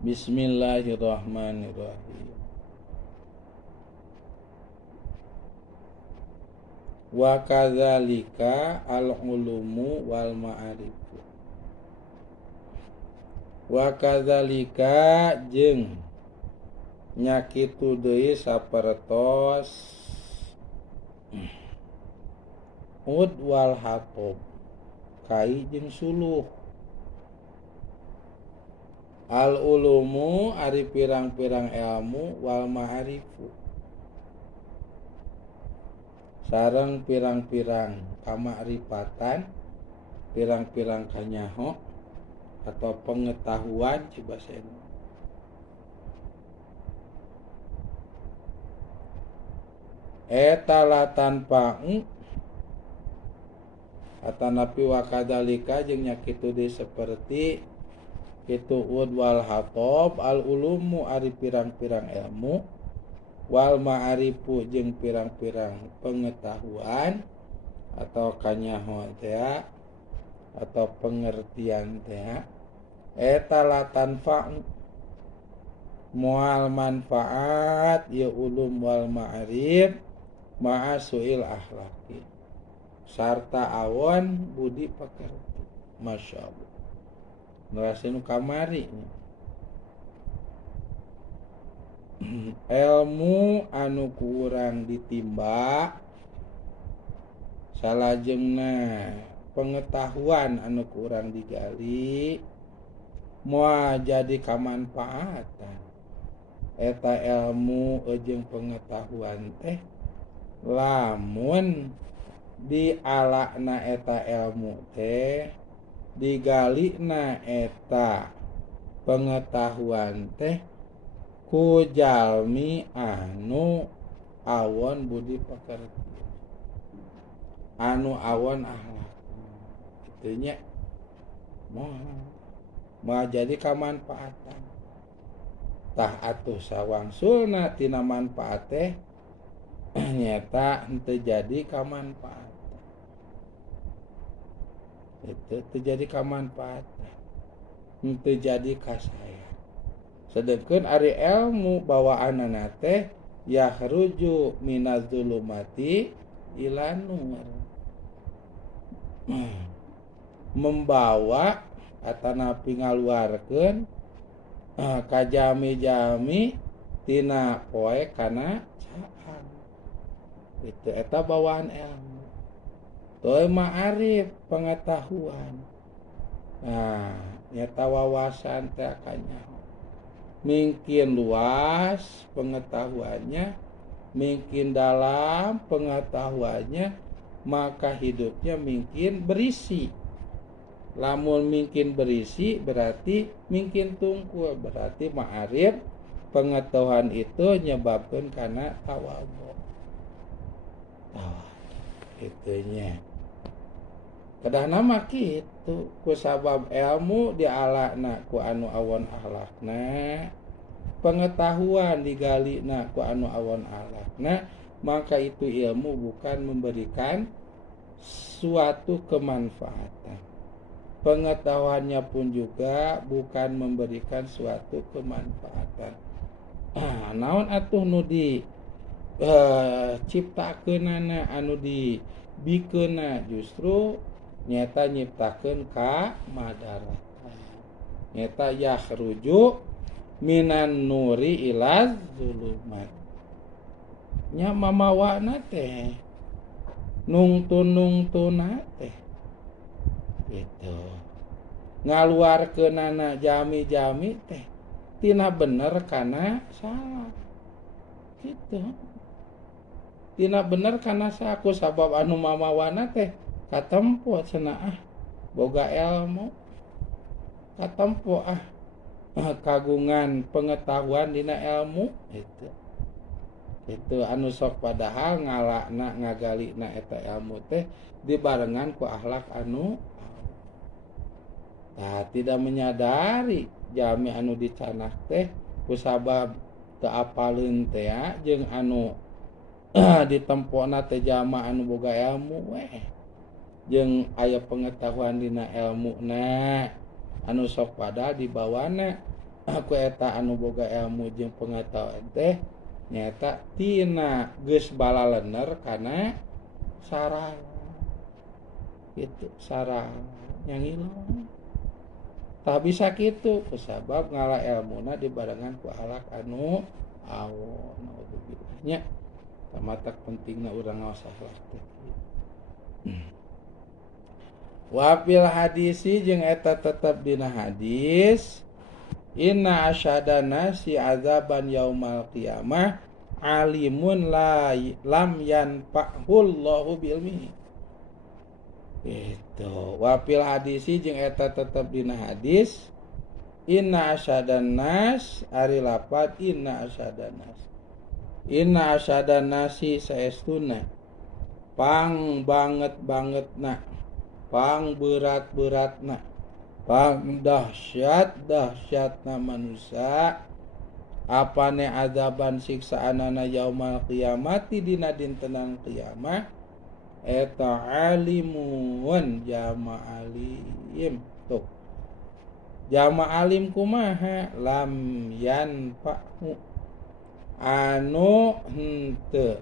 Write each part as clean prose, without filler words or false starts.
Bismillahirrahmanirrahim. Wa kadzalika al-ulumu wal ma'arif. Wa kadzalika jeung nyakitu deui sapertos ud wal hatob kai jeung suluh. Al ulumu ari pirang-pirang ilmu wal ma'arifu sareng pirang-pirang kamarifatan, pirang-pirang kanyaho atau pengetahuan ci basa Indonesia. Eta la tanpa'u atanapi wa kadzalika jeung nya kitu deui saperti kitu ud wal hatob al ulumu ari pirang-pirang ilmu wal ma'arifu jeung pirang-pirang pengetahuan atau kanyaho teh atau pengertian teh eta la tanfa'u moal manfaat ya ulum wal ma'arif ma'a su'il akhlaqi sarta awon budi pakarti. Masyaallah ngrasinu kamari ilmu anu kurang ditimba salajengna pengetahuan anu kurang digali moal jadi kamanfaatan eta ilmu jeung pengetahuan teh lamun dialakna eta ilmu teh digali na eta pengetahuan teh ku jalmi anu awon budi pakarti anu awon akhlak kitu nya moal jadi kamanfaatan tah atuh sawangsulna tina manfaat teh nyata henteu jadi kamanfaat. Itu terjadi kamanfaatan henteu jadi kasaya. Sedengkeun ari ilmu bawaanna teh yahruju minaz zulumati ila nur, membawa atanapi ngaluarkeun ka jami-jami tina poe kana caan. Itu eta bawaan ilmu. Toy ma'arif pengetahuan. Nah, nyata wawasan teh akanya. Mungkin luas pengetahuannya, mungkin dalam pengetahuannya, maka hidupnya mungkin berisi. Lamun mungkin berisi berarti mungkin tungkul, berarti ma'arif pengetahuan itu nyebabkeun kana tawadhu. Itunya. Kedah nama kitu ku sabab ilmu dialakna ku anu awon akhlakna, pengetahuan digalina ku anu awon akhlakna, maka itu ilmu bukan memberikan suatu kemanfaatan. Pengetahuannya pun juga bukan memberikan suatu kemanfaatan. Naon atuh nu di ciptakeunana anu dibikeunna justru nyata nyiptakeun ka madaratan. Nyata yakhruju minan nuri ilaz zulumat. Nya mamawana teh nungtun-nungtuna teh gitu. Ngaluarkeunana jami-jami teh tina bener kana salah. Gitu. Tina bener kana saku sabab anu mamawana teh katempo cenah boga ilmu katempo kagungan pengetahuan dina ilmu itu anu sok padahal ngalakna ngagalina eta ilmu teh dibarengan ku akhlak anu tidak menyadari jami anu dicanak teh ku sabab teu apaleun teh jeung anu ditempona teh jama anu boga ilmu jeung aya pengetahuan dina ilmuna anu sok pada dibawana aku eta anu boga ilmu jeung pengetahuan teh nyata tina geus balalener kana sarana gitu sarana yang ilang tak bisa kitu kusabab ngala ilmuna dibarengan ku alak anu awon naudzubillah tamatak pentingna urang ngaos akhlak teh wafil hadisi jeung eta tetep dina hadis inna asyadana si azaban yaumal qiyamah alimun lam yanfa'hullahu bilmihi itu wafil hadisi jeung eta tetep dina hadis inna asyadan nas ari lapat inna asyadan nasi saestuna pang bangetna pang beratna pang dahsyatna manusia apane azaban siksaanana yaumal qiyamati dina dintenan qiyamah eta alimun jama alim tuh jama alim kumaha lam yanfa'hu anu henteu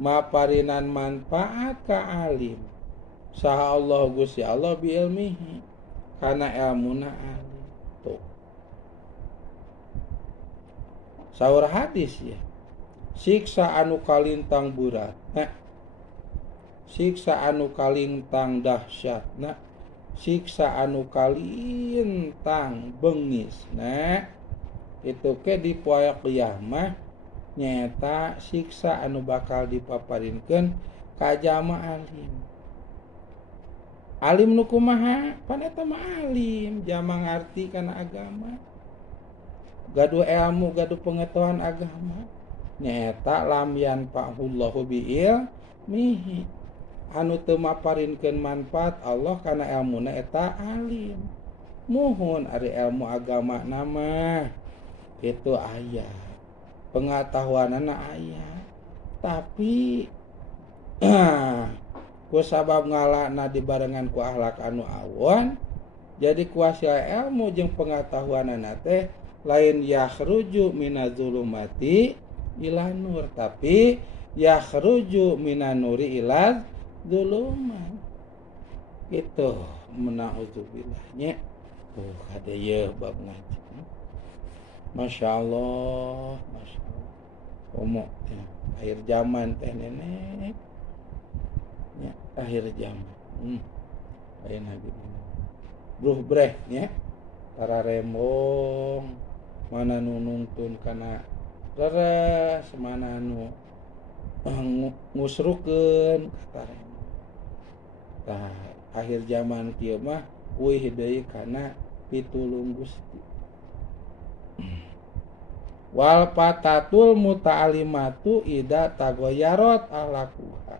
maparinan manfaat ka alim saha Allah Gusti Allah bi ilmihi kana ilmuna alim tuh saur hadis ya siksa anu kalintang beratna siksa anu kalintang dahsyatna siksa anu kalintang beungeusna itu ke di poe kiamah nyata siksa anu bakal dipaparinkeun ka jamaah alim nu kumaha pan eta mah alim jama ngarti kana agama gaduh ilmu gaduh pengetahuan agama nyata lam yanfa'hullahu biil mihi anu teu maparinkeun manfaat Allah kana ilmuna eta alim muhun ari ilmu agama nama itu aya pengetahuanana aya tapi ku sabab ngalana dibarengan ku akhlak anu awon jadi kuasa ilmu jeung pengetahuanana teh lain yakhruju minazulumati ila nur tapi yakhruju minanuri ila zuluman itu mena'udzubillahnya tuh kada ye bab ngaji Masya Allah komo ya, akhir zaman teh nenek ya, akhir zaman lain lagi bruh breh ya para rembong mana nu nungtun kana leres mana nu ngusrukeun kata rembong tah akhir zaman kieu mah euy deui kana pitulung Gusti wal patatul muta'alimatu ida tagoyarot alakuha